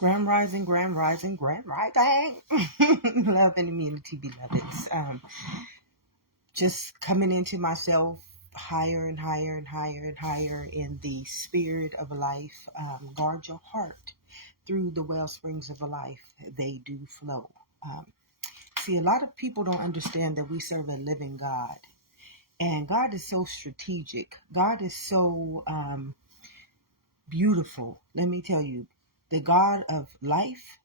Grand rising. Love and immunity, beloveds. Just coming into myself higher and higher and higher and higher in the spirit of life. Guard your heart through the wellsprings of life. They do flow. Um, See, a lot of people don't understand that we serve a living God. And God is so strategic. God is so beautiful. Let me tell you, the God of life,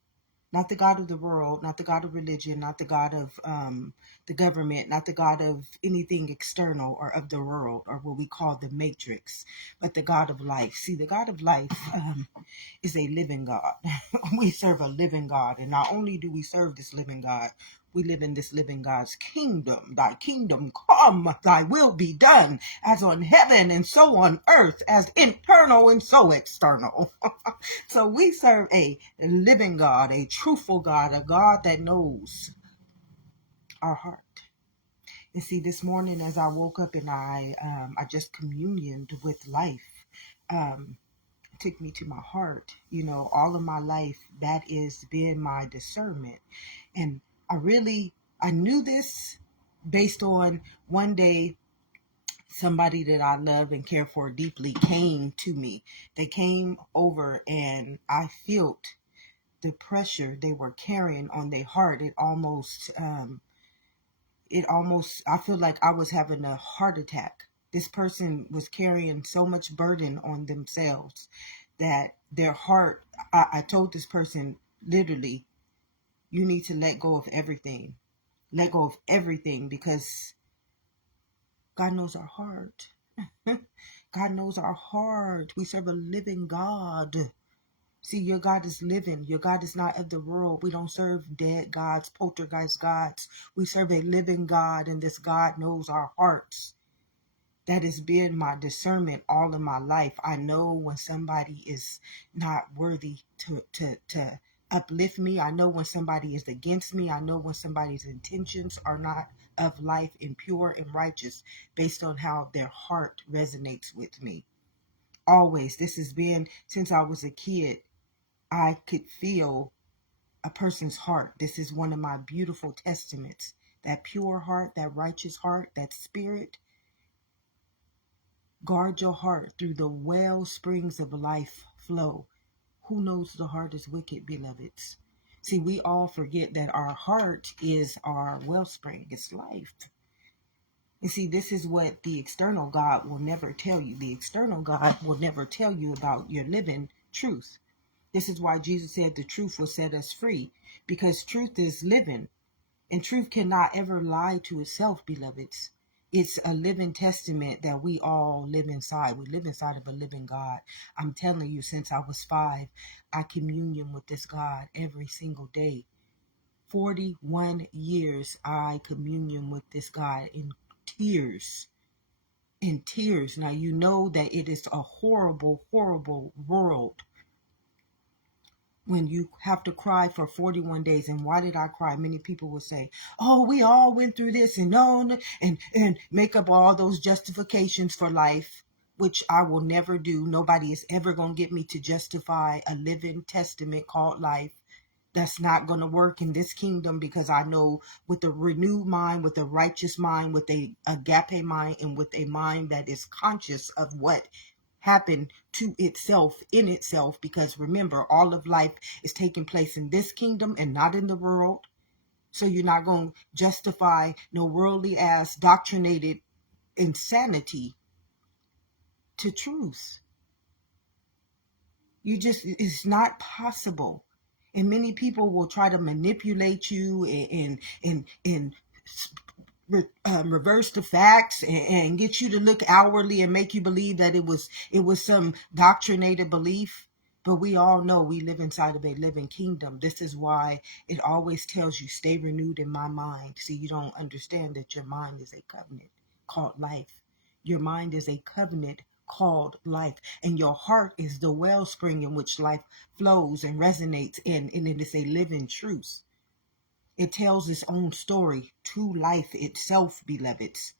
not the God of the world, not the God of religion, not the God of the government, not the God of anything external or of the world or what we call the matrix, but the God of life. See, the God of life is a living God. We serve a living God. And not only do we serve this living God, we live in this living God's kingdom. Thy kingdom come, thy will be done, as on heaven and so on earth, as internal and so external. So we serve a living God, a truthful God, a God that knows our heart. And see, this morning as I woke up and I just communioned with life, it took me to my heart. You know, all of my life, that is been my discernment. And I knew this based on one day somebody that I love and care for deeply came to me. They came over and I felt the pressure they were carrying on their heart. I feel like I was having a heart attack. This person was carrying so much burden on themselves that their heart, I told this person literally, you need to let go of everything. Let go of everything because God knows our heart. God knows our heart. We serve a living God. See, your God is living. Your God is not of the world. We don't serve dead gods, poltergeist gods. We serve a living God, and this God knows our hearts. That has been my discernment all of my life. I know when somebody is not worthy to uplift me. I know when somebody is against me. I know when somebody's intentions are not of life and pure and righteous based on how their heart resonates with me. Always. This has been since I was a kid. I could feel a person's heart. This is one of my beautiful testaments. That pure heart, that righteous heart, that spirit. Guard your heart through the well springs of life flow. Who knows the heart is wicked, beloveds? See, we all forget that our heart is our wellspring. It's life. And see, this is what the external God will never tell you. The external God will never tell you about your living truth. This is why Jesus said the truth will set us free, because truth is living, and truth cannot ever lie to itself, beloveds. It's a living testament that we all live inside. We live inside of a living God. I'm telling you, since I was 5, I communion with this God every single day. 41 years I communion with this God in tears. In tears. Now you know that it is a horrible, horrible world when you have to cry for 41 days. And why did I cry? Many people will say, oh, we all went through this and no, and make up all those justifications for life, which I will never do. Nobody is ever going to get me to justify a living testament called life. That's not going to work in this kingdom, because I know with a renewed mind, with a righteous mind, with a agape mind, and with a mind that is conscious of what happened to itself in itself, because remember, all of life is taking place in this kingdom and not in the world. So you're not going to justify no worldly ass doctrinated insanity to truth. It's not possible. And many people will try to manipulate you and reverse the facts and get you to look outwardly and make you believe that it was some doctrinated belief. But we all know we live inside of a living kingdom. This is why it always tells you, stay renewed in my mind. See, you don't understand that your mind is a covenant called life. Your mind is a covenant called life, and your heart is the wellspring in which life flows and resonates in, and it is a living truth. It tells its own story to life itself, beloveds.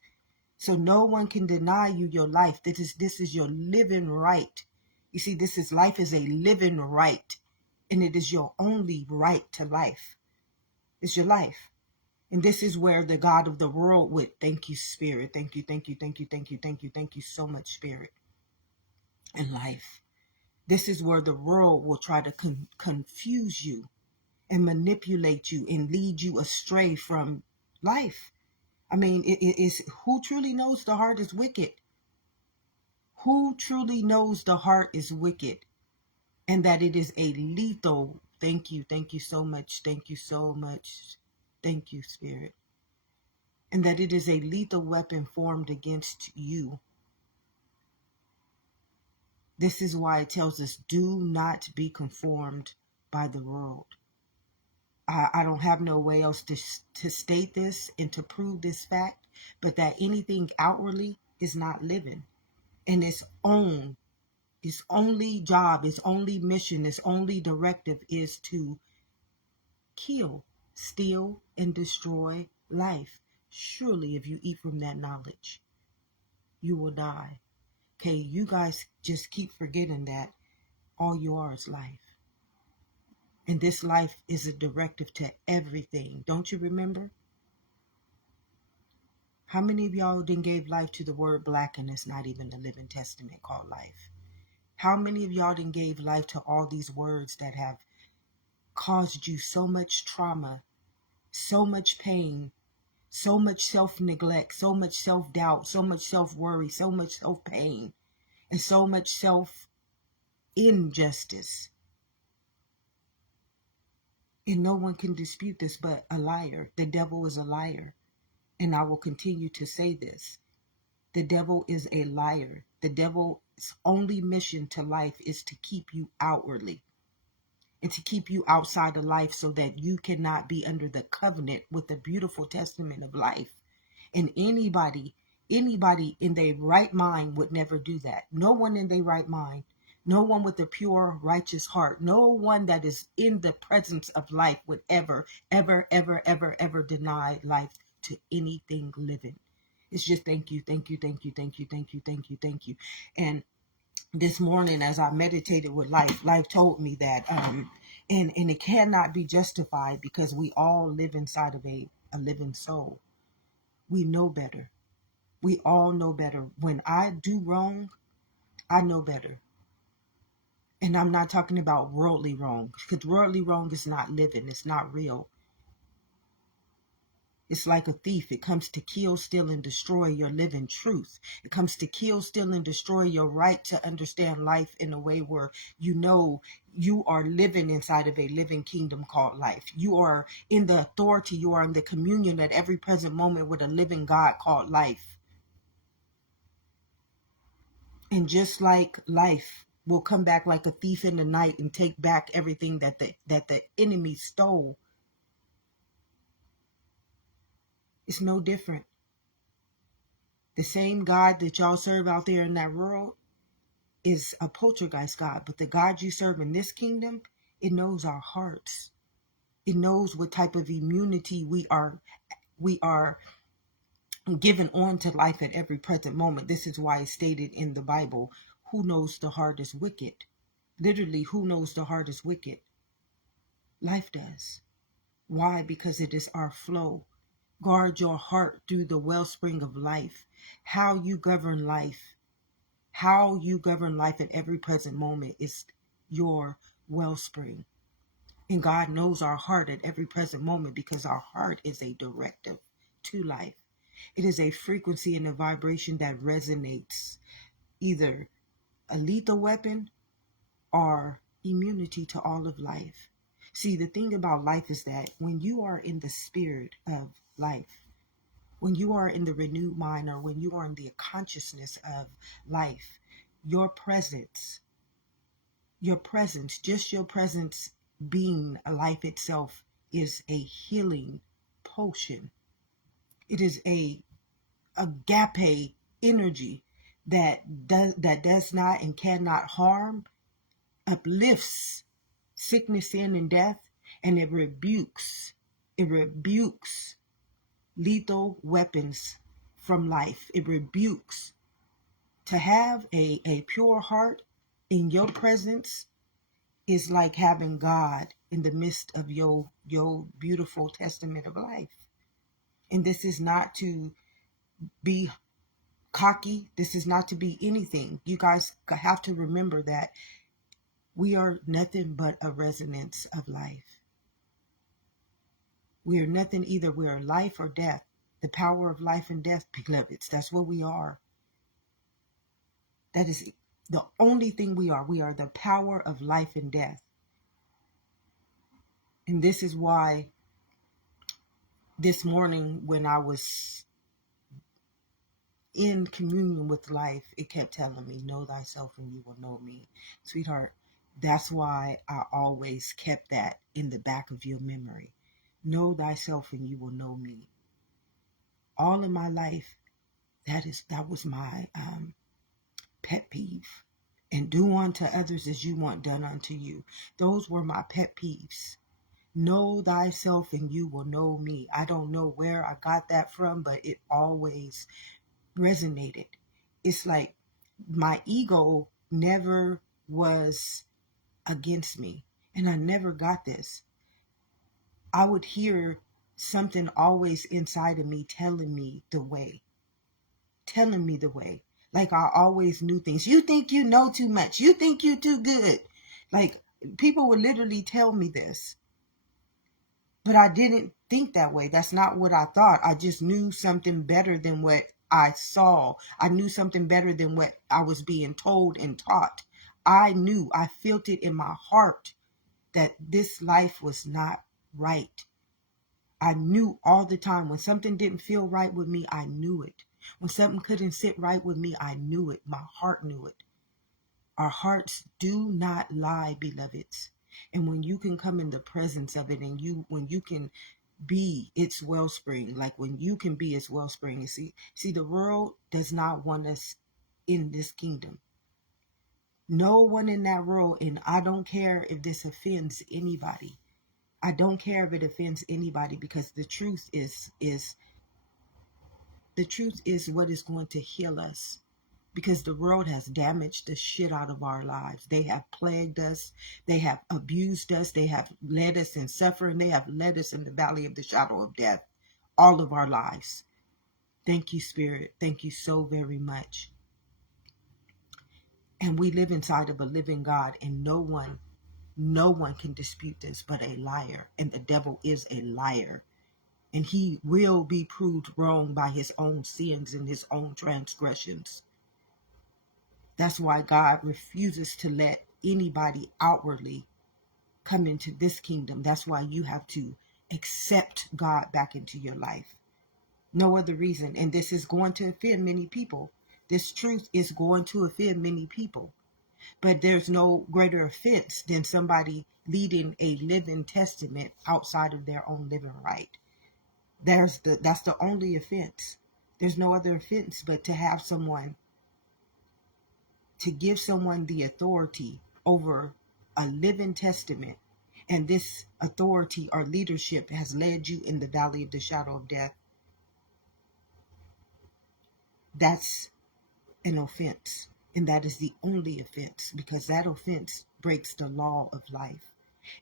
So no one can deny you your life. This is your living right. You see, life is a living right. And it is your only right to life. It's your life. And this is where the God of the world would, thank you, Spirit. Thank you, thank you, thank you, thank you, thank you, thank you so much, Spirit, and life. This is where the world will try to confuse you and manipulate you and lead you astray from life. I mean, it is who truly knows the heart is wicked. Who truly knows the heart is wicked, and that it is a lethal. Thank you so much, thank you so much, thank you, Spirit. And that it is a lethal weapon formed against you. This is why it tells us, do not be conformed by the world. I don't have no way else to state this and to prove this fact, but that anything outwardly is not living. And its only job, its only mission, its only directive is to kill, steal, and destroy life. Surely if you eat from that knowledge, you will die. Okay, you guys just keep forgetting that all you are is life. And this life is a directive to everything. Don't you remember? How many of y'all then gave life to the word black and it's not even a living testament called life? How many of y'all then gave life to all these words that have caused you so much trauma, so much pain, so much self-neglect, so much self-doubt, so much self-worry, so much self-pain, and so much self-injustice? And no one can dispute this but a liar. The devil is a liar. And I will continue to say this. The devil is a liar. The devil's only mission to life is to keep you outwardly and to keep you outside of life so that you cannot be under the covenant with the beautiful testament of life. And anybody in their right mind would never do that. No one in their right mind, no one with a pure, righteous heart, no one that is in the presence of life would ever, ever, ever, ever, ever deny life to anything living. It's just thank you, thank you, thank you, thank you, thank you, thank you, thank you. And this morning, as I meditated with life told me that, and it cannot be justified because we all live inside of a living soul. We know better. We all know better. When I do wrong, I know better. And I'm not talking about worldly wrong, because worldly wrong is not living. It's not real. It's like a thief. It comes to kill, steal, and destroy your living truth. It comes to kill, steal, and destroy your right to understand life in a way where you know you are living inside of a living kingdom called life. You are in the authority, you are in the communion at every present moment with a living God called life. And just like life will come back like a thief in the night and take back everything that the enemy stole, it's no different. The same God that y'all serve out there in that world is a poltergeist God, but the God you serve in this kingdom, it knows our hearts. It knows what type of immunity we are given on to life at every present moment. This is why it's stated in the Bible, who knows the heart is wicked? Literally, who knows the heart is wicked? Life does. Why? Because it is our flow. Guard your heart through the wellspring of life. How you govern life. How you govern life at every present moment is your wellspring. And God knows our heart at every present moment because our heart is a directive to life. It is a frequency and a vibration that resonates either a lethal weapon or immunity to all of life. See, the thing about life is that when you are in the spirit of life, when you are in the renewed mind, or when you are in the consciousness of life, your presence, just your presence being life itself is a healing potion. It is a agape energy that does not and cannot harm, uplifts sickness, sin, and death, and it rebukes lethal weapons from life. It rebukes. To have a pure heart in your presence is like having God in the midst of your beautiful testament of life. And this is not to be cocky. This is not to be anything. You guys have to remember that we are nothing but a resonance of life. We are nothing either. We are life or death. The power of life and death, beloveds. That's what we are. That is the only thing we are. We are the power of life and death. And this is why this morning when I was in communion with life, it kept telling me, know thyself and you will know me. Sweetheart, that's why I always kept that in the back of your memory. Know thyself and you will know me. All of my life, that was my pet peeve. And do unto others as you want done unto you. Those were my pet peeves. Know thyself and you will know me. I don't know where I got that from, but it always resonated. It's like my ego never was against me, and I never got this. I would hear something always inside of me telling me the way, like I always knew things. You think you know too much, you think you too good. Like people would literally tell me this, but I didn't think that way. That's not what I thought. I just knew something better than what I saw. I knew something better than what I was being told and taught. I knew, I felt it in my heart that this life was not right. I knew all the time when something didn't feel right with me, I knew it. When something couldn't sit right with me, I knew it. My heart knew it. Our hearts do not lie, beloveds. And when you can come in the presence of it, and when you can be its wellspring, like when you can be its wellspring, and see, the world does not want us in this kingdom. No one in that world, and I don't care if this offends anybody. I don't care if it offends anybody, because the truth is what is going to heal us. Because the world has damaged the shit out of our lives. They have plagued us. They have abused us. They have led us in suffering. They have led us in the valley of the shadow of death all of our lives. Thank you, Spirit. Thank you so very much. And we live inside of a living God, and no one can dispute this but a liar. And the devil is a liar. And he will be proved wrong by his own sins and his own transgressions. That's why God refuses to let anybody outwardly come into this kingdom. That's why you have to accept God back into your life. No other reason. And this is going to offend many people. This truth is going to offend many people. But there's no greater offense than somebody leading a living testament outside of their own living right. That's the only offense. There's no other offense but to have someone, to give someone the authority over a living testament, and this authority or leadership has led you in the valley of the shadow of death. That's an offense, and that is the only offense, because that offense breaks the law of life.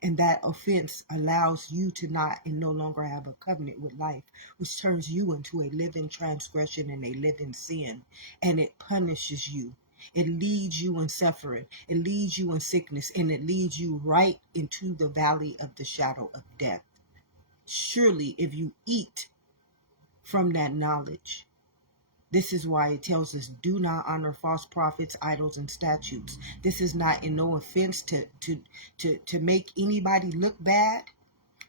And that offense allows you to not and no longer have a covenant with life, which turns you into a living transgression and a living sin. And it punishes you. It leads you in suffering. It leads you in sickness. And it leads you right into the valley of the shadow of death. Surely, if you eat from that knowledge, this is why it tells us, do not honor false prophets, idols, and statues. This is not in no offense to make anybody look bad.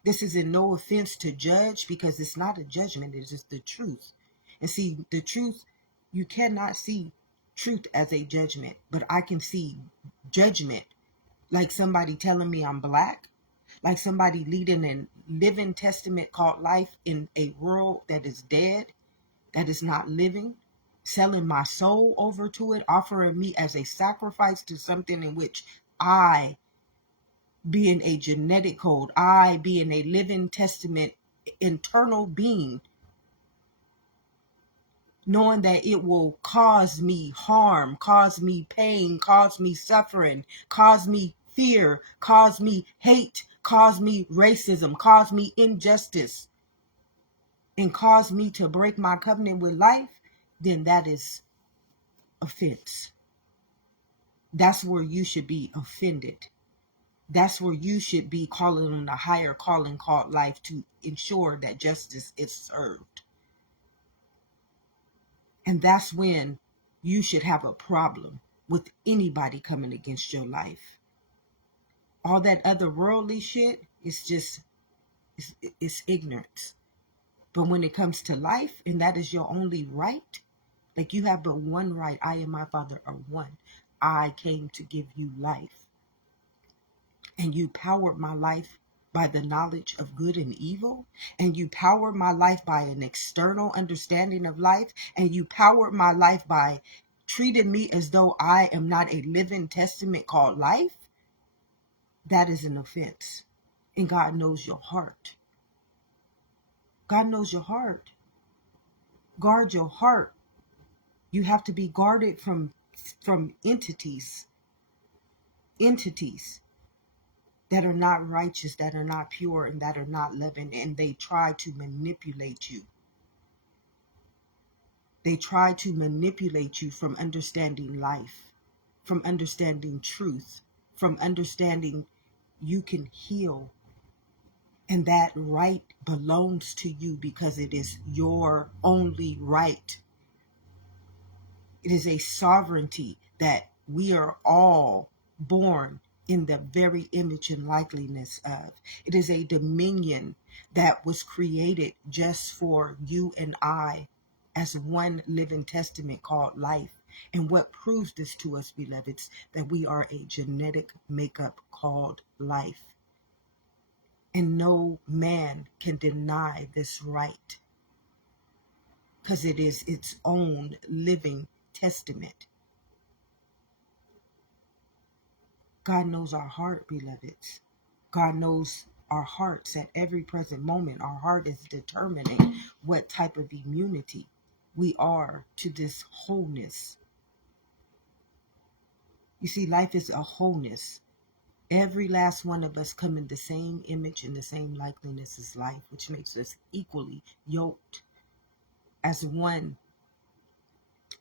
This is in no offense to judge, because it's not a judgment. It's just the truth. And see, the truth, you cannot see truth as a judgment, but I can see judgment like somebody telling me I'm black, like somebody leading a living testament called life in a world that is dead, that is not living, selling my soul over to it, offering me as a sacrifice to something in which I, being a genetic code, I, being a living testament, internal being, knowing that it will cause me harm, cause me pain, cause me suffering, cause me fear, cause me hate, cause me racism, cause me injustice, and cause me to break my covenant with life, then that is offense. That's where you should be offended. That's where you should be calling on a higher calling called life to ensure that justice is served. And that's when you should have a problem with anybody coming against your life. All that other worldly shit is just, it's ignorance. But when it comes to life, and that is your only right, like you have but one right. I and my Father are one. I came to give you life. And you powered my life by the knowledge of good and evil. And you powered my life by an external understanding of life. And you powered my life by treating me as though I am not a living testament called life. That is an offense. And God knows your heart. God knows your heart. Guard your heart. You have to be guarded from entities that are not righteous, that are not pure, and that are not loving, and they try to manipulate you. They try to manipulate you from understanding life, from understanding truth, from understanding you can heal. And that right belongs to you because it is your only right. It is a sovereignty that we are all born in the very image and likeliness of. It is a dominion that was created just for you and I as one living testament called life. And what proves this to us, beloveds, that we are a genetic makeup called life. And no man can deny this right because it is its own living testament. God knows our heart, beloveds. God knows our hearts at every present moment. Our heart is determining what type of immunity we are to this wholeness. You see, life is a wholeness. Every last one of us come in the same image and the same likeness as life, which makes us equally yoked as one,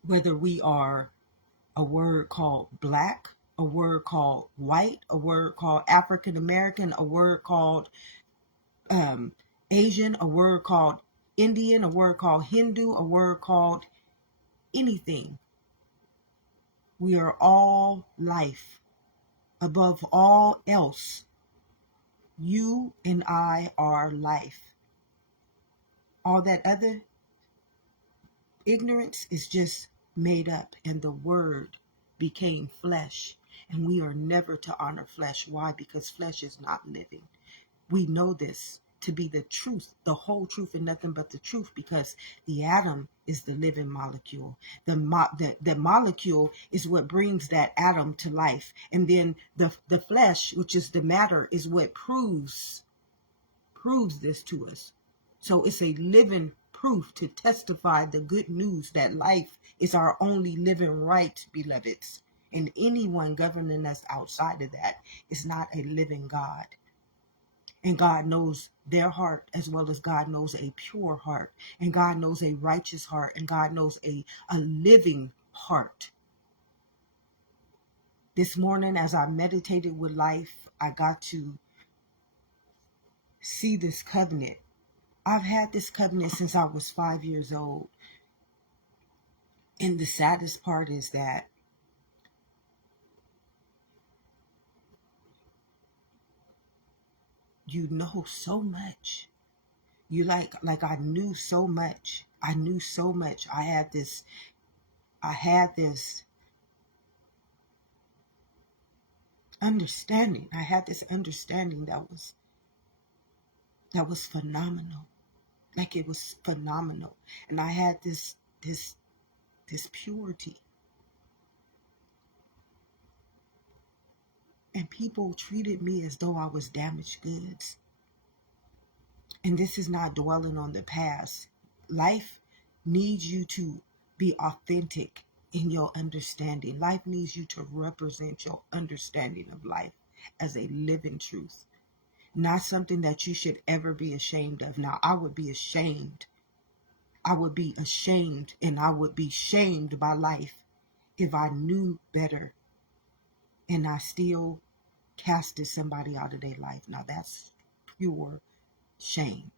whether we are a word called black, a word called white, a word called African American, a word called Asian, a word called Indian, a word called Hindu, a word called anything. We are all life. Above all else, you and I are life. All that other ignorance is just made up, and the word became flesh. And we are never to honor flesh. Why? Because flesh is not living. We know this to be the truth, the whole truth and nothing but the truth, because the atom is the living molecule. The molecule is what brings that atom to life. And then the flesh, which is the matter, is what proves this to us. So it's a living proof to testify the good news that life is our only living right, beloveds. And anyone governing us outside of that is not a living God. And God knows their heart as well as God knows a pure heart. And God knows a righteous heart. And God knows a living heart. This morning, as I meditated with life, I got to see this covenant. I've had this covenant since I was 5 years old. And the saddest part is that you know so much. You like I knew so much. I knew so much. I had this understanding. I had this understanding that was phenomenal. Like it was phenomenal. And I had this purity. And people treated me as though I was damaged goods. And this is not dwelling on the past. Life needs you to be authentic in your understanding. Life needs you to represent your understanding of life. as a living truth, not something that you should ever be ashamed of. Now, I would be ashamed. I would be ashamed, and I would be shamed by life if I knew better and I still casted somebody out of their life. Now, that's pure shame.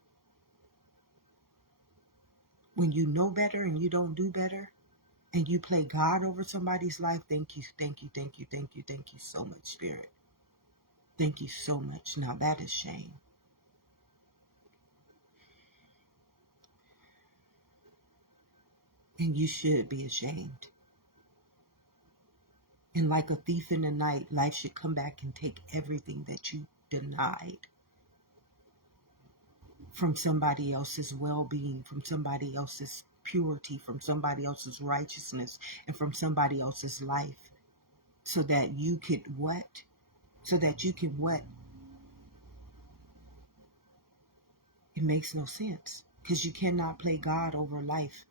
When you know better and you don't do better, and you play God over somebody's life, thank you, thank you, thank you, thank you, thank you so much, Spirit. Thank you so much. Now that is shame. And you should be ashamed. And like a thief in the night, life should come back and take everything that you denied from somebody else's well-being, from somebody else's purity, from somebody else's righteousness, and from somebody else's life. So that you could what? So that you can what? It makes no sense. Because you cannot play God over life.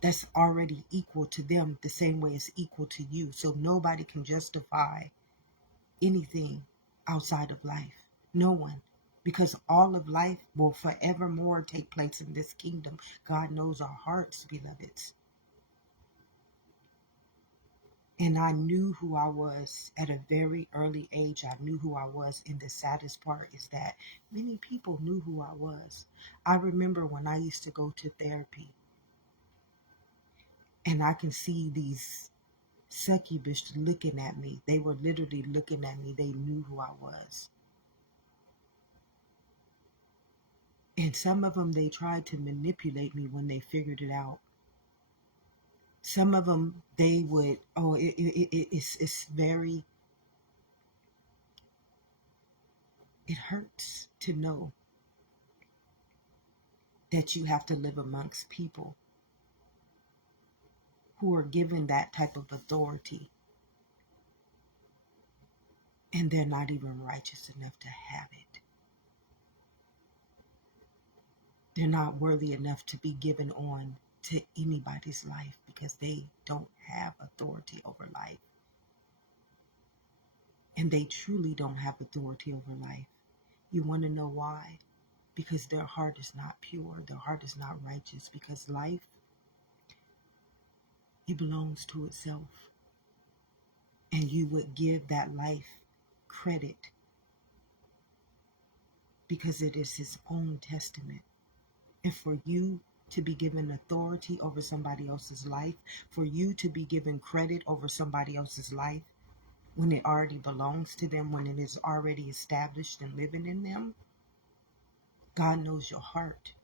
That's already equal to them the same way it's equal to you. So nobody can justify anything outside of life. No one. Because all of life will forevermore take place in this kingdom. God knows our hearts, beloveds. And I knew who I was at a very early age. I knew who I was. And the saddest part is that many people knew who I was. I remember when I used to go to therapy, and I can see these succubus looking at me. They were literally looking at me. They knew who I was. And some of them, they tried to manipulate me when they figured it out. Some of them, they would, it's very, it hurts to know that you have to live amongst people who are given that type of authority, and they're not even righteous enough to have it. They're not worthy enough to be given on to anybody's life because they don't have authority over life. And they truly don't have authority over life. You want to know why? Because their heart is not pure. Their heart is not righteous. Because life, it belongs to itself. And you would give that life credit because it is his own testament. And for you to be given authority over somebody else's life, for you to be given credit over somebody else's life, when it already belongs to them, when it is already established and living in them, God knows your heart.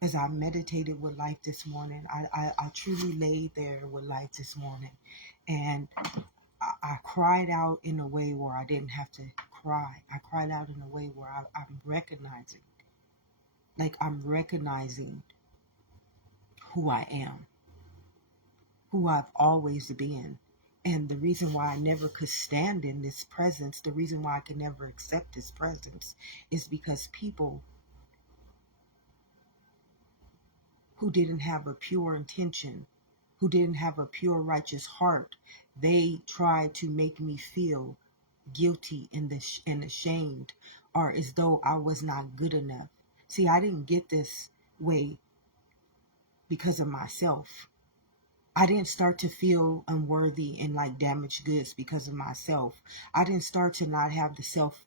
As I meditated with life this morning, I truly laid there with life this morning, and I cried out in a way where I didn't have to cry. I cried out in a way where I'm recognizing who I am, who I've always been. And the reason why I never could stand in this presence, the reason why I could never accept this presence, is because people who didn't have a pure intention, who didn't have a pure righteous heart, they tried to make me feel guilty and ashamed, or as though I was not good enough. See, I didn't get this way because of myself. I didn't start to feel unworthy and like damaged goods because of myself. I didn't start to not have the self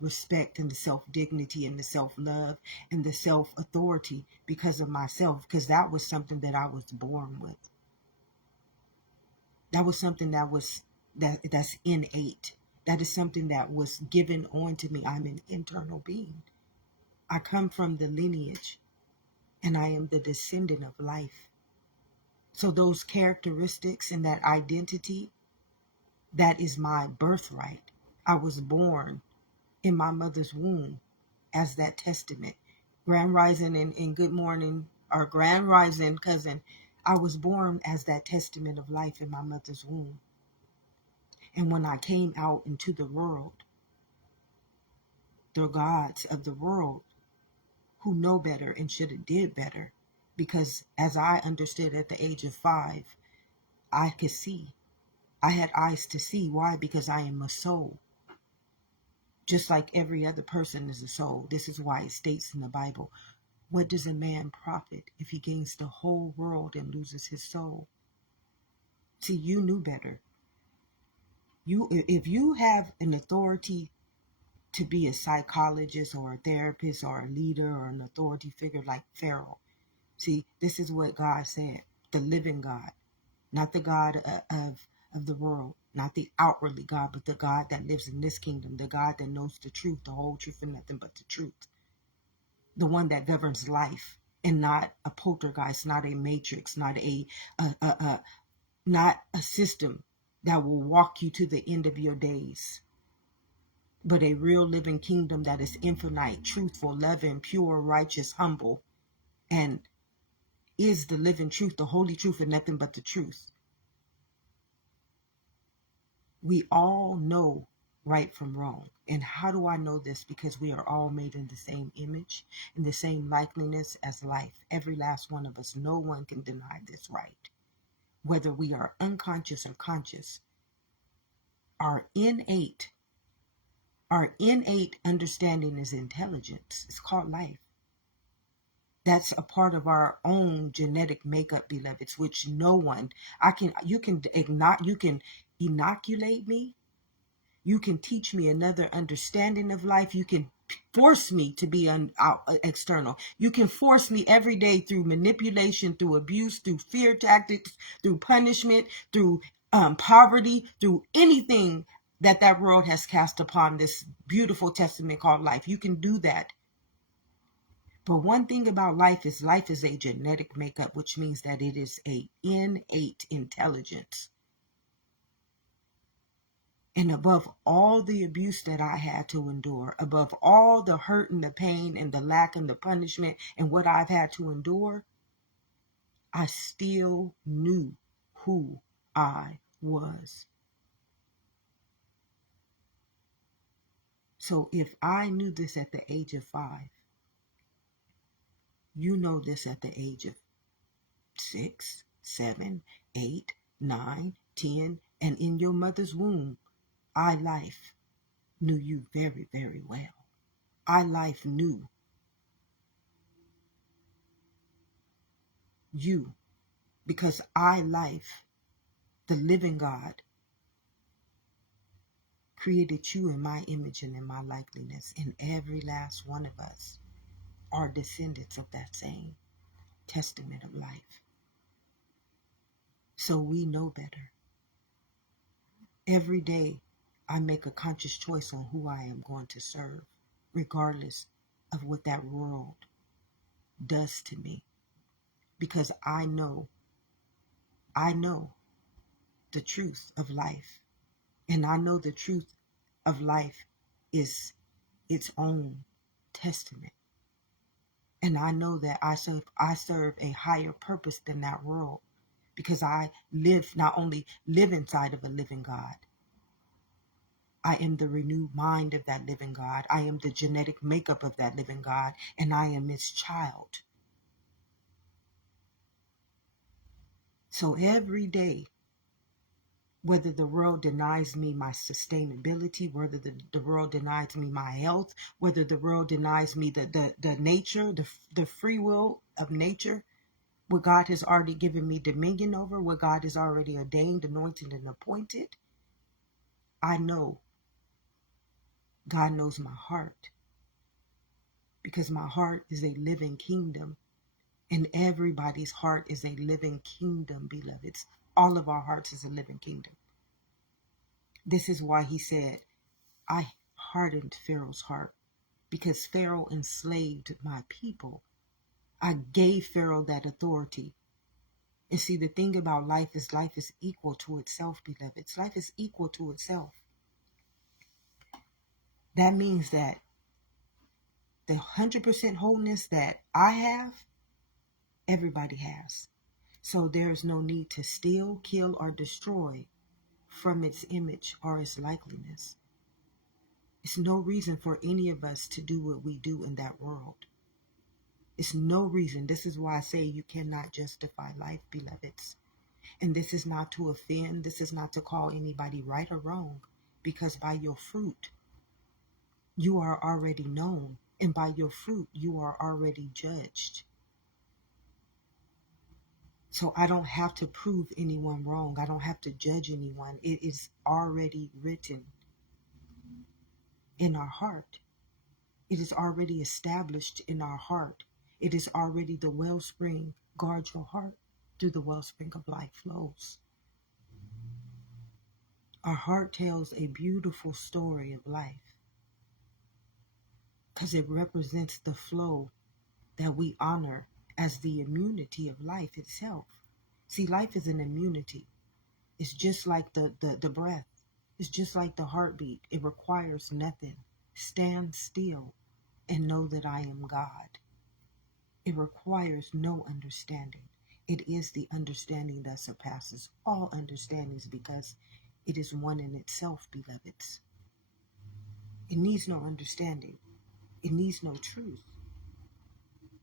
respect and the self dignity and the self love and the self authority because of myself, because that was something that I was born with. That was something that's innate. That is something that was given on to me. I'm an internal being. I come from the lineage, and I am the descendant of life. So those characteristics and that identity, that is my birthright. I was born in my mother's womb as that testament. Grand Rising and good morning, or Grand Rising cousin. I was born as that testament of life in my mother's womb. And when I came out into the world, the gods of the world who know better and should have did better, because as I understood at the age of 5, I could see. I had eyes to see. Why? Because I am a soul. Just like every other person is a soul. This is why it states in the Bible, what does a man profit if he gains the whole world and loses his soul? See, you knew better. If you have an authority to be a psychologist or a therapist or a leader or an authority figure like Pharaoh, see, this is what God said, the living God, not the God of the world, not the outwardly God, but the God that lives in this kingdom, the God that knows the truth, the whole truth and nothing but the truth, the one that governs life and not a poltergeist, not a matrix, not a system that will walk you to the end of your days, but a real living kingdom that is infinite, truthful, loving, pure, righteous, humble, and is the living truth, the holy truth, and nothing but the truth. We all know right from wrong. And how do I know this? Because we are all made in the same image, in the same likeness as life. Every last one of us. No one can deny this right. Whether we are unconscious or conscious, our innate understanding is intelligence. It's called life. That's a part of our own genetic makeup, beloveds, which no one, you can inoculate me. You can teach me another understanding of life. You can force me to be external. You can force me every day through manipulation, through abuse, through fear tactics, through punishment, through poverty, through anything that world has cast upon this beautiful testament called life. You can do that. But one thing about life is a genetic makeup, which means that it is a innate intelligence. And above all the abuse that I had to endure, above all the hurt and the pain and the lack and the punishment and what I've had to endure, I still knew who I was. So if I knew this at the age of 5, you know this at the age of 6, 7, 8, 9, 10, and in your mother's womb, I, life, knew you very, very well. I, life, knew you because I, life, the living God, created you in my image and in my likeness, and every last one of us are descendants of that same testament of life. So we know better. Every day, I make a conscious choice on who I am going to serve, regardless of what that world does to me. Because I know the truth of life. And I know the truth of life is its own testament. And I know that I serve a higher purpose than that world, because I not only live inside of a living God, I am the renewed mind of that living God. I am the genetic makeup of that living God, and I am His child. So every day, whether the world denies me my sustainability, whether the world denies me my health, whether the world denies me the nature, the free will of nature, what God has already given me dominion over, what God has already ordained, anointed, and appointed, I know God knows my heart, because my heart is a living kingdom, and everybody's heart is a living kingdom, beloveds. All of our hearts is a living kingdom. This is why He said, I hardened Pharaoh's heart, because Pharaoh enslaved my people. I gave Pharaoh that authority. And see, the thing about life is equal to itself, beloveds. Life is equal to itself. That means that the 100% wholeness that I have, everybody has. So there is no need to steal, kill, or destroy from its image or its likeness. It's no reason for any of us to do what we do in that world. It's no reason. This is why I say you cannot justify life, beloveds. And this is not to offend. This is not to call anybody right or wrong, because by your fruit, you are already known. And by your fruit, you are already judged. So I don't have to prove anyone wrong. I don't have to judge anyone. It is already written in our heart. It is already established in our heart. It is already the wellspring. Guard your heart. Through the wellspring of life flows. Our heart tells a beautiful story of life because it represents the flow that we honor as the immunity of life itself. See, life is an immunity. It's just like the breath. It's just like the heartbeat. It requires nothing. Stand still and know that I am God. It requires no understanding. It is the understanding that surpasses all understandings because it is one in itself, beloveds. It needs no understanding. It needs no truth.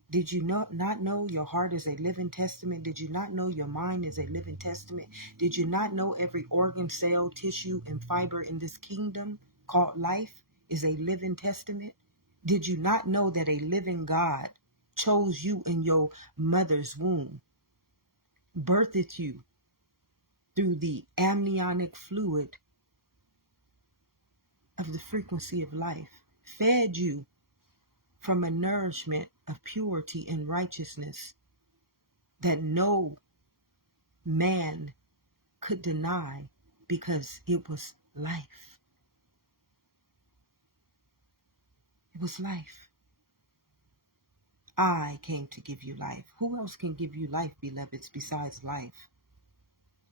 Did you not know your heart is a living testament? Did you not know your mind is a living testament? Did you not know every organ, cell, tissue, and fiber in this kingdom called life is a living testament? Did you not know that a living God chose you in your mother's womb, birthed you through the amniotic fluid of the frequency of life, fed you from a nourishment of purity and righteousness that no man could deny because it was life. It was life. I came to give you life. Who else can give you life, beloveds, besides life?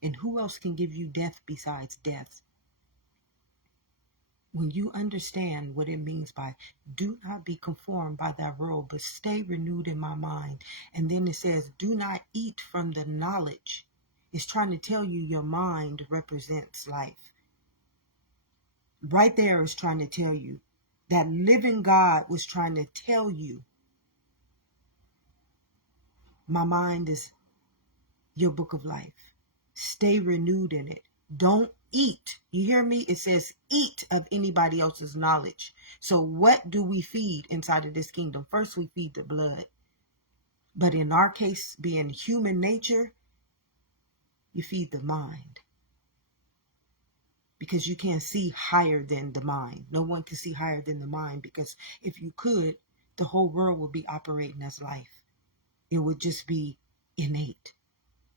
And who else can give you death besides death? When you understand what it means by do not be conformed by that world, but stay renewed in my mind. And then it says, do not eat from the knowledge. It's trying to tell you your mind represents life. Right there is trying to tell you that living God was trying to tell you, my mind is your book of life. Stay renewed in it. Don't eat. You hear me? It says eat of anybody else's knowledge. So what do we feed inside of this kingdom? First, we feed the blood. But in our case, being human nature, you feed the mind. Because you can't see higher than the mind. No one can see higher than the mind, because if you could, the whole world would be operating as life. It would just be innate.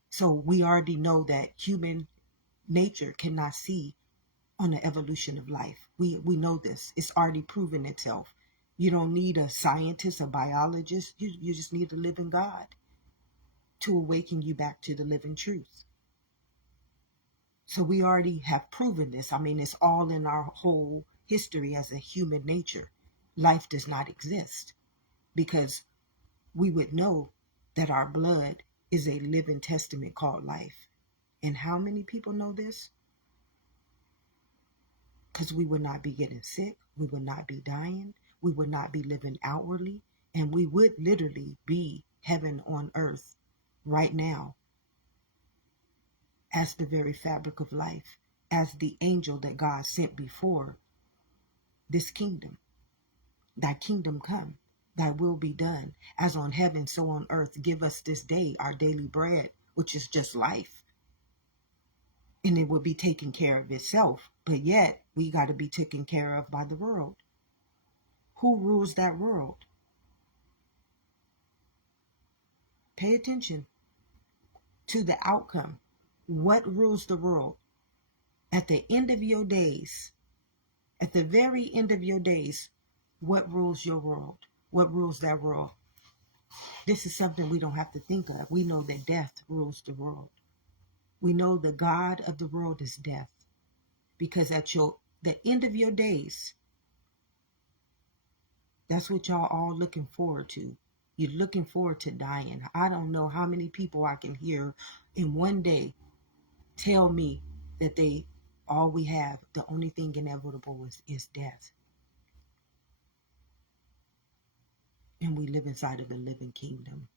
So we already know that human nature cannot see on the evolution of life. We know this. It's already proven itself. You don't need a scientist, a biologist. You just need a living God to awaken you back to the living truth. So we already have proven this. I mean, it's all in our whole history as a human nature. Life does not exist because we would know that our blood is a living testament called life. And how many people know this? Because we would not be getting sick. We would not be dying. We would not be living outwardly. And we would literally be heaven on earth right now as the very fabric of life, as the angel that God sent before this kingdom. Thy kingdom come, thy will be done, as on heaven, so on earth. Give us this day our daily bread, which is just life. And it will be taken care of itself. But yet, we got to be taken care of by the world. Who rules that world? Pay attention to the outcome. What rules the world? At the end of your days, at the very end of your days, what rules your world? What rules that world? This is something we don't have to think of. We know that death rules the world. We know the God of the world is death. Because at the end of your days, that's what y'all all looking forward to. You're looking forward to dying. I don't know how many people I can hear in one day tell me that all we have, the only thing inevitable is death. And we live inside of a living kingdom.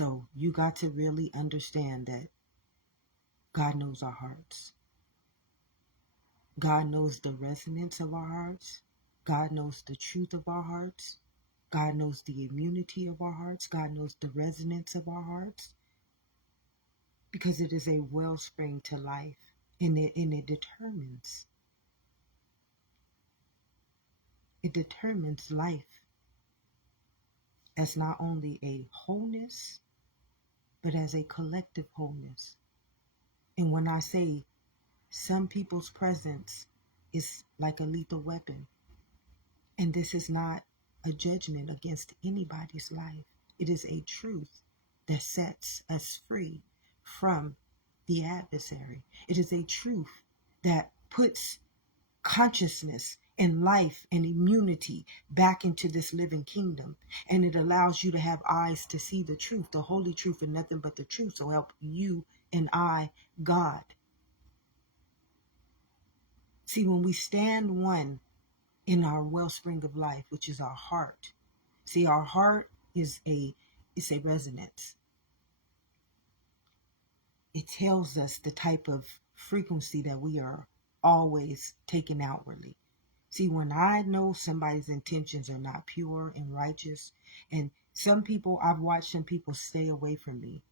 So you got to really understand that God knows our hearts. God knows the resonance of our hearts. God knows the truth of our hearts. God knows the immunity of our hearts. God knows the resonance of our hearts, because it is a wellspring to life, and it determines life as not only a wholeness, but as a collective wholeness. And when I say some people's presence is like a lethal weapon, and this is not a judgment against anybody's life, it is a truth that sets us free from the adversary. It is a truth that puts consciousness and life and immunity back into this living kingdom. And it allows you to have eyes to see the truth, the holy truth, and nothing but the truth. So help you and I, God. See, when we stand one in our wellspring of life, which is our heart. See, our heart is it's a resonance. It tells us the type of frequency that we are always taking outwardly. See, when I know somebody's intentions are not pure and righteous, and some people, I've watched some people stay away from me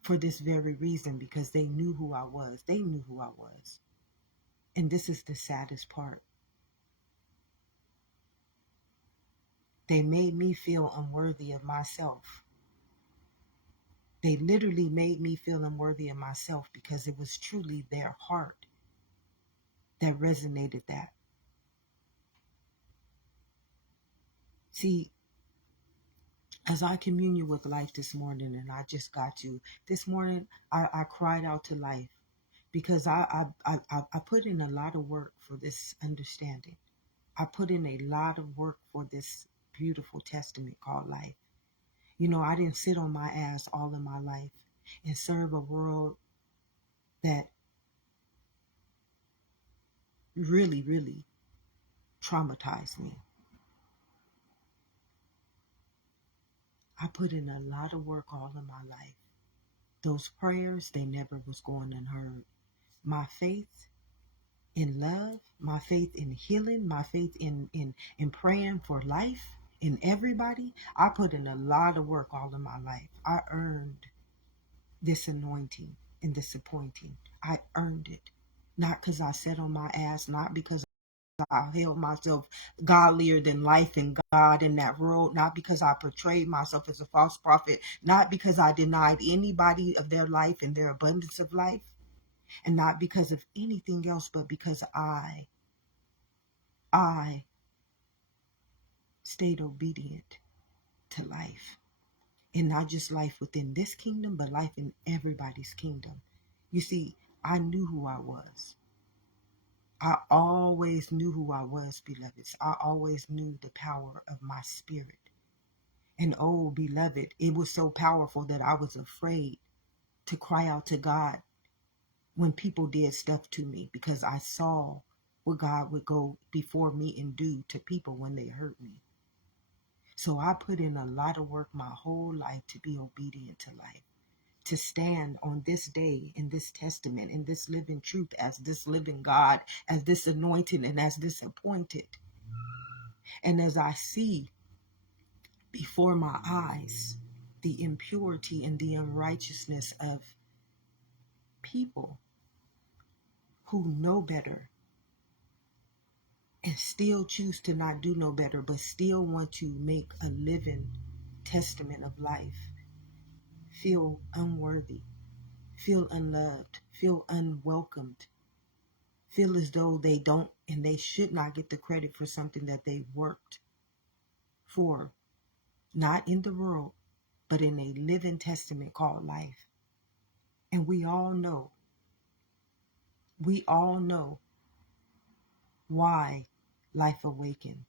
for this very reason, because they knew who I was. They knew who I was. And this is the saddest part. They made me feel unworthy of myself. They literally made me feel unworthy of myself, because it was truly their heart that resonated that. See, as I commune with life this morning, and I just got to, this morning, I cried out to life, because I put in a lot of work for this understanding. I put in a lot of work for this beautiful testament called life. You know, I didn't sit on my ass all of my life and serve a world that really, really traumatized me. I put in a lot of work all of my life. Those prayers, they never was going unheard. My faith in love, my faith in healing, my faith in praying for life in everybody, I put in a lot of work all of my life. I earned this anointing and this appointing. I earned it. Not because I sat on my ass, not because I held myself godlier than life and God in that world, not because I portrayed myself as a false prophet, not because I denied anybody of their life and their abundance of life, and not because of anything else, but because I stayed obedient to life. And not just life within this kingdom, but life in everybody's kingdom. You see, I knew who I was. I always knew who I was, beloveds. I always knew the power of my spirit. And oh, beloved, it was so powerful that I was afraid to cry out to God when people did stuff to me, because I saw what God would go before me and do to people when they hurt me. So I put in a lot of work my whole life to be obedient to life, to stand on this day in this testament, in this living truth, as this living God, as this anointed and as this appointed. And as I see before my eyes the impurity and the unrighteousness of people who know better and still choose to not do no better, but still want to make a living testament of life, feel unworthy, feel unloved, feel unwelcomed, feel as though they don't and they should not get the credit for something that they worked for, not in the world, but in a living testament called life. And we all know why life awakened.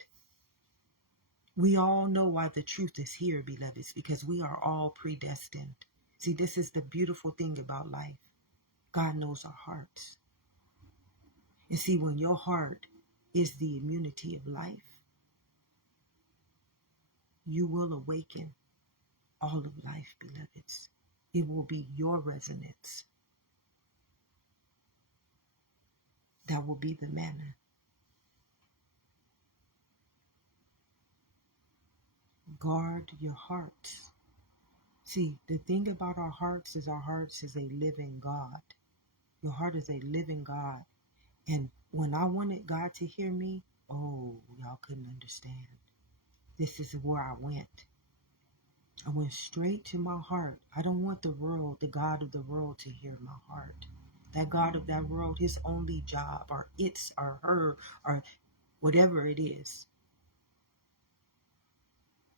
We all know why the truth is here, beloveds, because we are all predestined. See, this is the beautiful thing about life. God knows our hearts. And see, when your heart is the immunity of life, you will awaken all of life, beloveds. It will be your resonance that will be the manna. Guard your hearts. See, the thing about our hearts is a living God. Your heart is a living God. And when I wanted God to hear me, oh, y'all couldn't understand. This is where I went. I went straight to my heart. I don't want the world, the God of the world, to hear my heart. That God of that world, his only job, or its, or her, or whatever it is,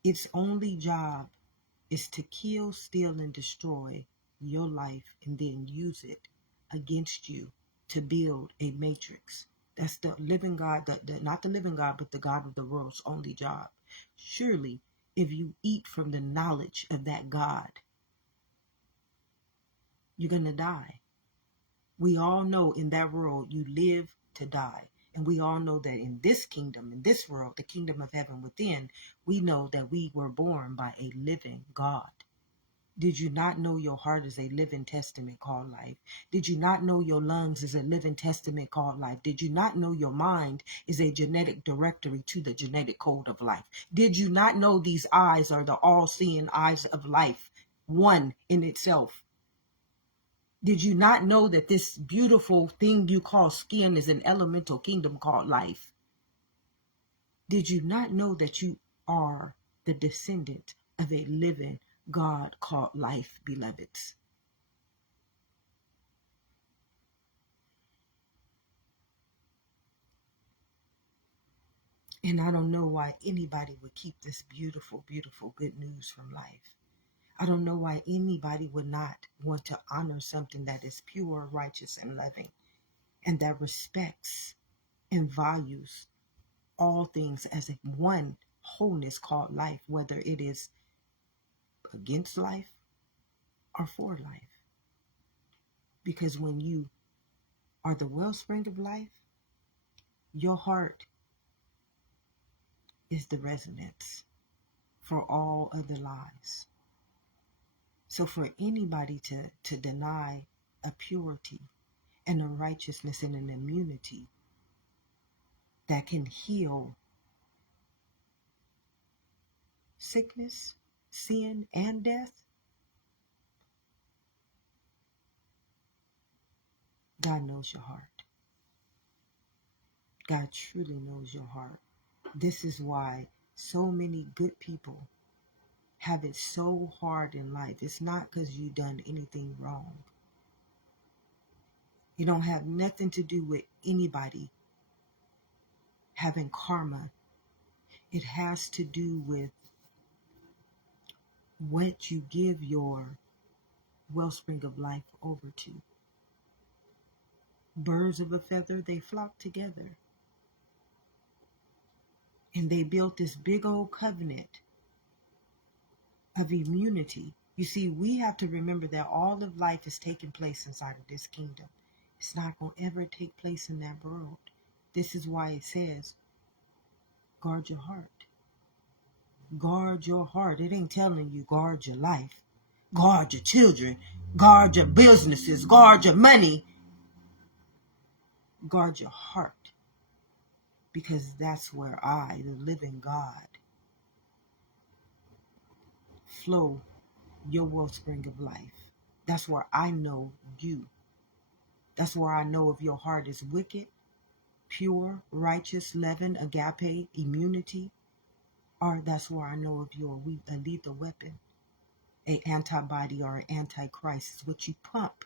its only job is to kill, steal, and destroy your life and then use it against you to build a matrix. That's the living God, not the living God, but the God of the world's only job. Surely, if you eat from the knowledge of that God, you're going to die. We all know in that world you live to die. And we all know that in this kingdom, in this world, the kingdom of heaven within, we know that we were born by a living God. Did you not know your heart is a living testament called life? Did you not know your lungs is a living testament called life? Did you not know your mind is a genetic directory to the genetic code of life? Did you not know these eyes are the all-seeing eyes of life, one in itself? Did you not know that this beautiful thing you call skin is an elemental kingdom called life? Did you not know that you are the descendant of a living God called life, beloveds? And I don't know why anybody would keep this beautiful, beautiful good news from life. I don't know why anybody would not want to honor something that is pure, righteous, and loving, and that respects and values all things as a one wholeness called life, whether it is against life or for life. Because when you are the wellspring of life, your heart is the resonance for all other lives. So for anybody to deny a purity and a righteousness and an immunity that can heal sickness, sin, and death, God knows your heart. God truly knows your heart. This is why so many good people have it so hard in life. It's not because you've done anything wrong. You don't have nothing to do with anybody having karma. It has to do with what you give your wellspring of life over to. Birds of a feather, they flock together. And they built this big old covenant of immunity. You see, we have to remember that all of life is taking place inside of this kingdom. It's not going to ever take place in that world. This is why it says, guard your heart. Guard your heart. It ain't telling you guard your life. Guard your children. Guard your businesses. Guard your money. Guard your heart. Because that's where I, the living God, flow your wellspring of life. That's where I know you. That's where I know if your heart is wicked, pure, righteous, leaven, agape, immunity, or that's where I know if you're a lethal weapon, an antibody or an antichrist. It's what you pump.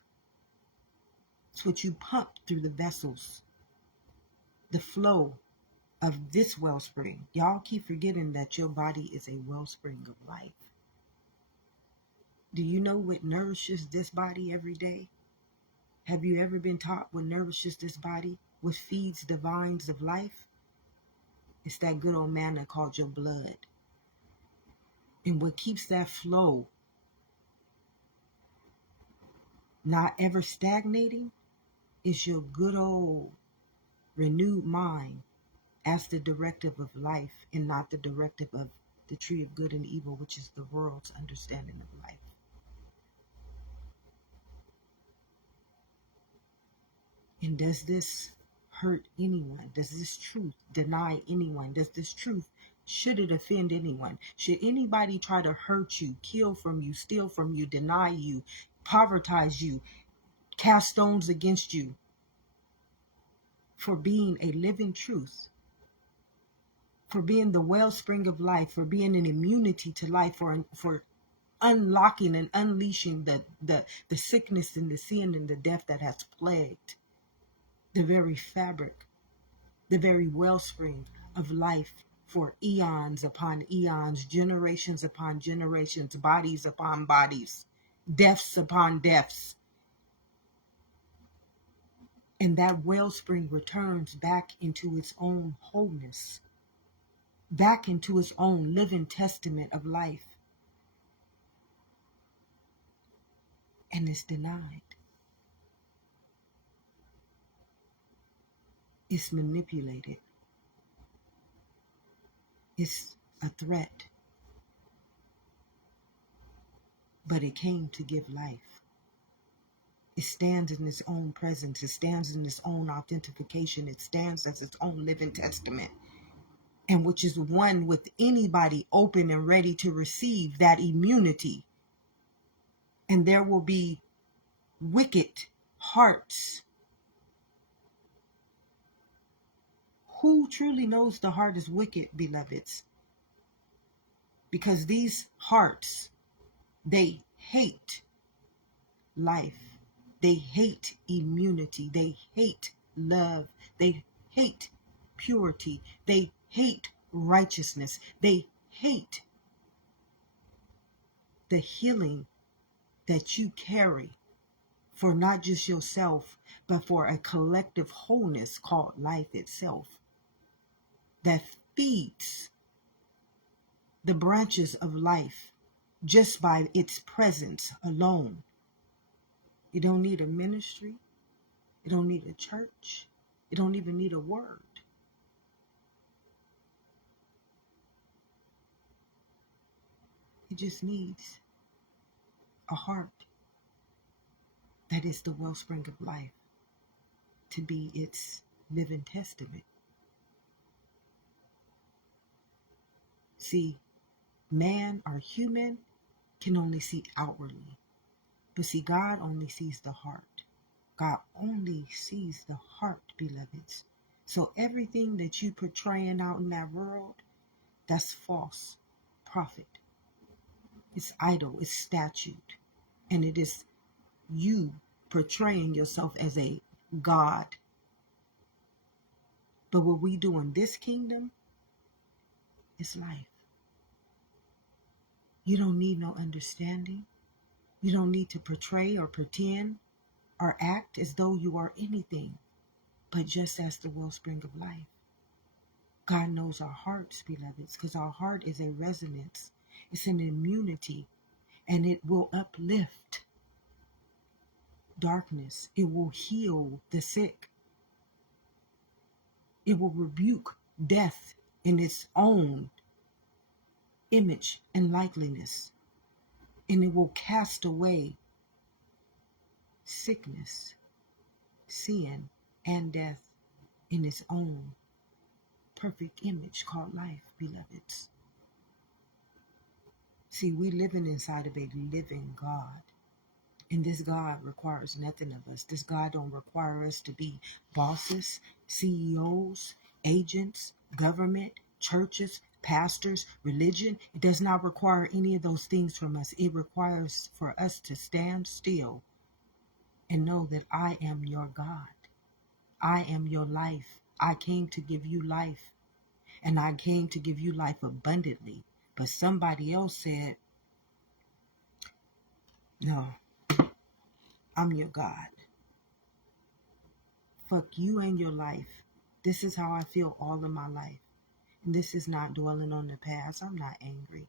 It's what you pump through the vessels, the flow of this wellspring. Y'all keep forgetting that your body is a wellspring of life. Do you know what nourishes this body every day? Have you ever been taught what nourishes this body? What feeds the vines of life? It's that good old manna called your blood. And what keeps that flow not ever stagnating is your good old renewed mind as the directive of life and not the directive of the tree of good and evil, which is the world's understanding of life. And does this hurt anyone? Does this truth deny anyone? Does this truth, should it offend anyone? Should anybody try to hurt you, kill from you, steal from you, deny you, povertize you, cast stones against you for being a living truth, for being the wellspring of life, for being an immunity to life, for unlocking and unleashing the sickness and the sin and the death that has plagued the very fabric, the very wellspring of life for eons upon eons, generations upon generations, bodies upon bodies, deaths upon deaths. And that wellspring returns back into its own wholeness, back into its own living testament of life, and is denied. It's manipulated. It's a threat. But it came to give life. It stands in its own presence. It stands in its own authentication. It stands as its own living testament, and which is one with anybody open and ready to receive that immunity. And there will be wicked hearts. Who truly knows the heart is wicked, beloveds? Because these hearts, they hate life. They hate immunity. They hate love. They hate purity. They hate righteousness. They hate the healing that you carry for not just yourself, but for a collective wholeness called life itself, that feeds the branches of life just by its presence alone. You don't need a ministry. You don't need a church. You don't even need a word. It just needs a heart that is the wellspring of life to be its living testament. See, man or human can only see outwardly. But see, God only sees the heart. God only sees the heart, beloveds. So everything that you portraying out in that world, that's false prophet. It's idol, it's statute. And it is you portraying yourself as a God. But what we do in this kingdom is life. You don't need no understanding. You don't need to portray or pretend or act as though you are anything, but just as the wellspring of life. God knows our hearts, beloveds, because our heart is a resonance. It's an immunity, and it will uplift darkness. It will heal the sick. It will rebuke death in its own image and likeliness. And it will cast away sickness, sin, and death in its own perfect image called life, beloveds. See, we living inside of a living God. And this God requires nothing of us. This God don't require us to be bosses, CEOs, agents, government, churches, pastors, religion. It does not require any of those things from us. It requires for us to stand still and know that I am your God. I am your life. I came to give you life. And I came to give you life abundantly. But somebody else said, no, I'm your God. Fuck you and your life. This is how I feel all of my life. And this is not dwelling on the past. I'm not angry.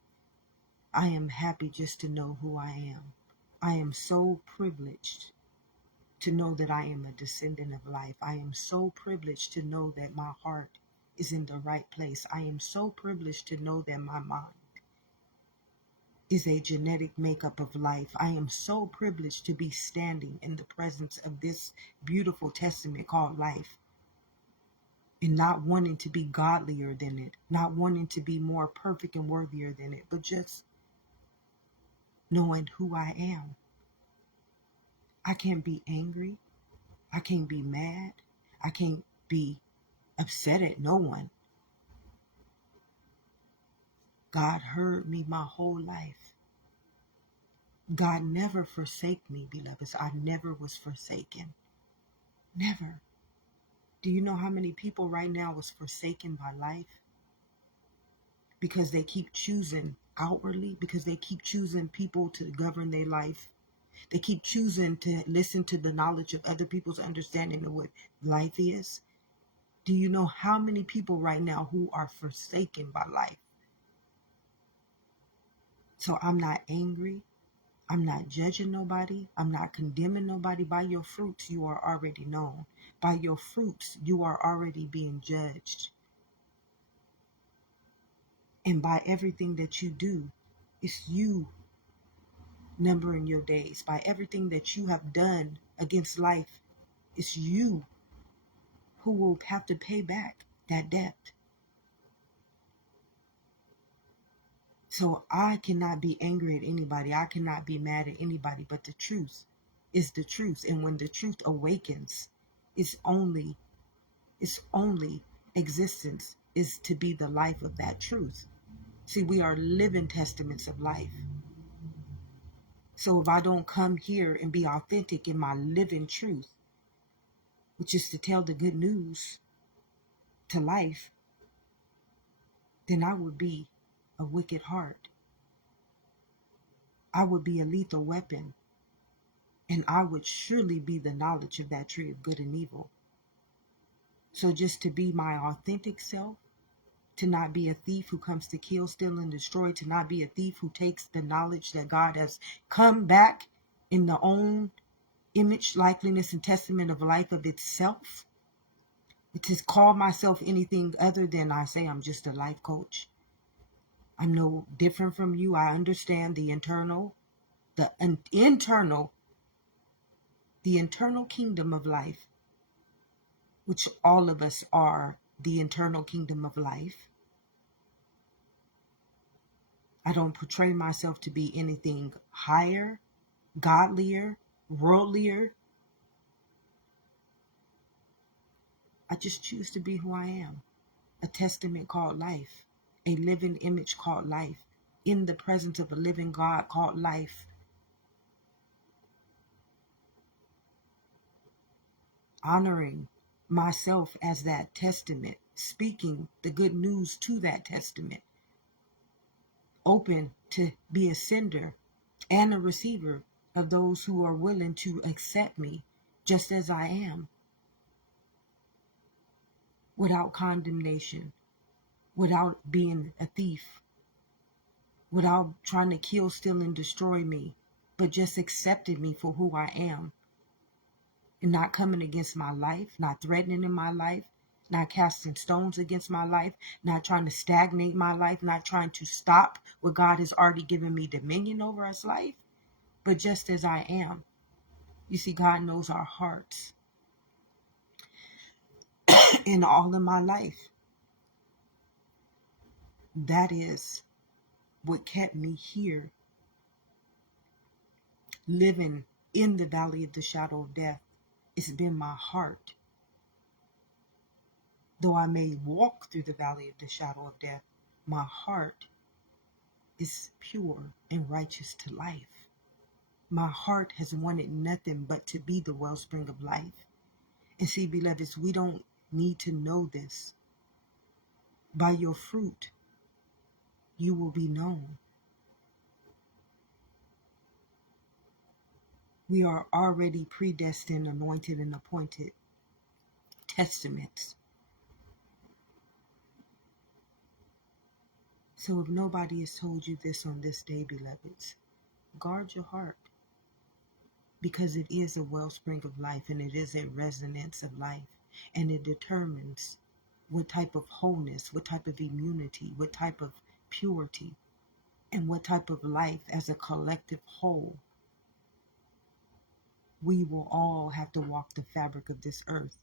I am happy just to know who I am. I am so privileged to know that I am a descendant of life. I am so privileged to know that my heart is in the right place. I am so privileged to know that my mind is a genetic makeup of life. I am so privileged to be standing in the presence of this beautiful testament called life, and not wanting to be godlier than it, not wanting to be more perfect and worthier than it, but just knowing who I am. I can't be angry. I can't be mad. I can't be upset at no one. God heard me my whole life. God never forsake me, beloveds. I never was forsaken. Never. Do you know how many people right now was forsaken by life? Because they keep choosing outwardly, because they keep choosing people to govern their life. They keep choosing to listen to the knowledge of other people's understanding of what life is. Do you know how many people right now who are forsaken by life? So I'm not angry. I'm not judging nobody. I'm not condemning nobody. By your fruits, you are already known. By your fruits, you are already being judged. And by everything that you do, it's you numbering your days. By everything that you have done against life, it's you who will have to pay back that debt. So I cannot be angry at anybody. I cannot be mad at anybody. But the truth is the truth. And when the truth awakens, its only existence is to be the life of that truth. See, we are living testaments of life. So if I don't come here and be authentic in my living truth, which is to tell the good news to life, then I would be a wicked heart. I would be a lethal weapon, and I would surely be the knowledge of that tree of good and evil. So just to be my authentic self, to not be a thief who comes to kill, steal, and destroy, to not be a thief who takes the knowledge that God has come back in the own image, likeness, and testament of life of itself. It is call myself anything other than I say I'm just a life coach. I'm no different from you. I understand the internal kingdom of life, which all of us are the internal kingdom of life. I don't portray myself to be anything higher, godlier, worldlier. I just choose to be who I am. A testament called life. A living image called life. In the presence of a living God called life. Honoring myself as that testament. Speaking the good news to that testament. Open to be a sender and a receiver of those who are willing to accept me just as I am, without condemnation, without being a thief, without trying to kill, steal, and destroy me, but just accepted me for who I am, and not coming against my life, not threatening in my life, not casting stones against my life, not trying to stagnate my life, not trying to stop what God has already given me dominion over as life, but just as I am. You see, God knows our hearts. In all of my life, that is what kept me here, living in the valley of the shadow of death. It's been my heart. Though I may walk through the valley of the shadow of death, my heart is pure and righteous to life. My heart has wanted nothing but to be the wellspring of life. And see, beloveds, we don't need to know this. By your fruit, you will be known. We are already predestined, anointed, and appointed testaments. So if nobody has told you this on this day, beloveds, guard your heart, because it is a wellspring of life, and it is a resonance of life, and it determines what type of wholeness, what type of immunity, what type of purity and what type of life as a collective whole we will all have to walk the fabric of this earth,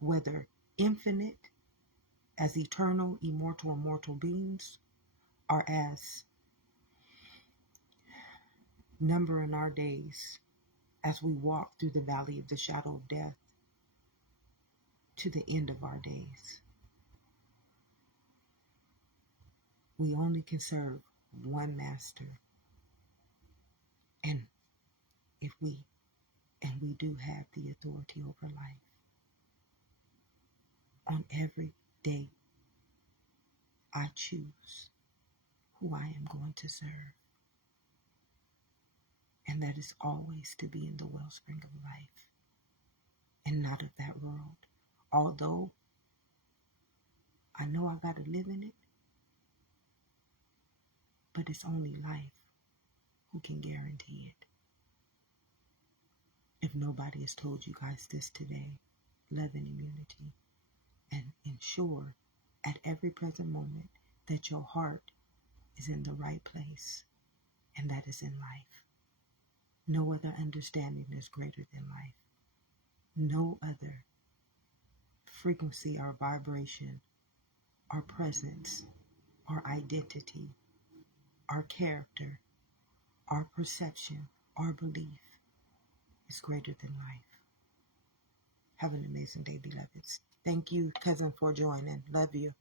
whether infinite as eternal, immortal beings, or as numbering our days as we walk through the valley of the shadow of death to the end of our days. We only can serve one master. And we do have the authority over life. On every day, I choose who I am going to serve. And that is always to be in the wellspring of life and not of that world. Although I know I got to live in it, but it's only life who can guarantee it. If nobody has told you guys this today, love and immunity, and ensure at every present moment that your heart is in the right place, and that is in life. No other understanding is greater than life. No other frequency or vibration or presence or identity or character or perception or belief is greater than life. Have an amazing day, beloveds. Thank you, cousin, for joining. Love you.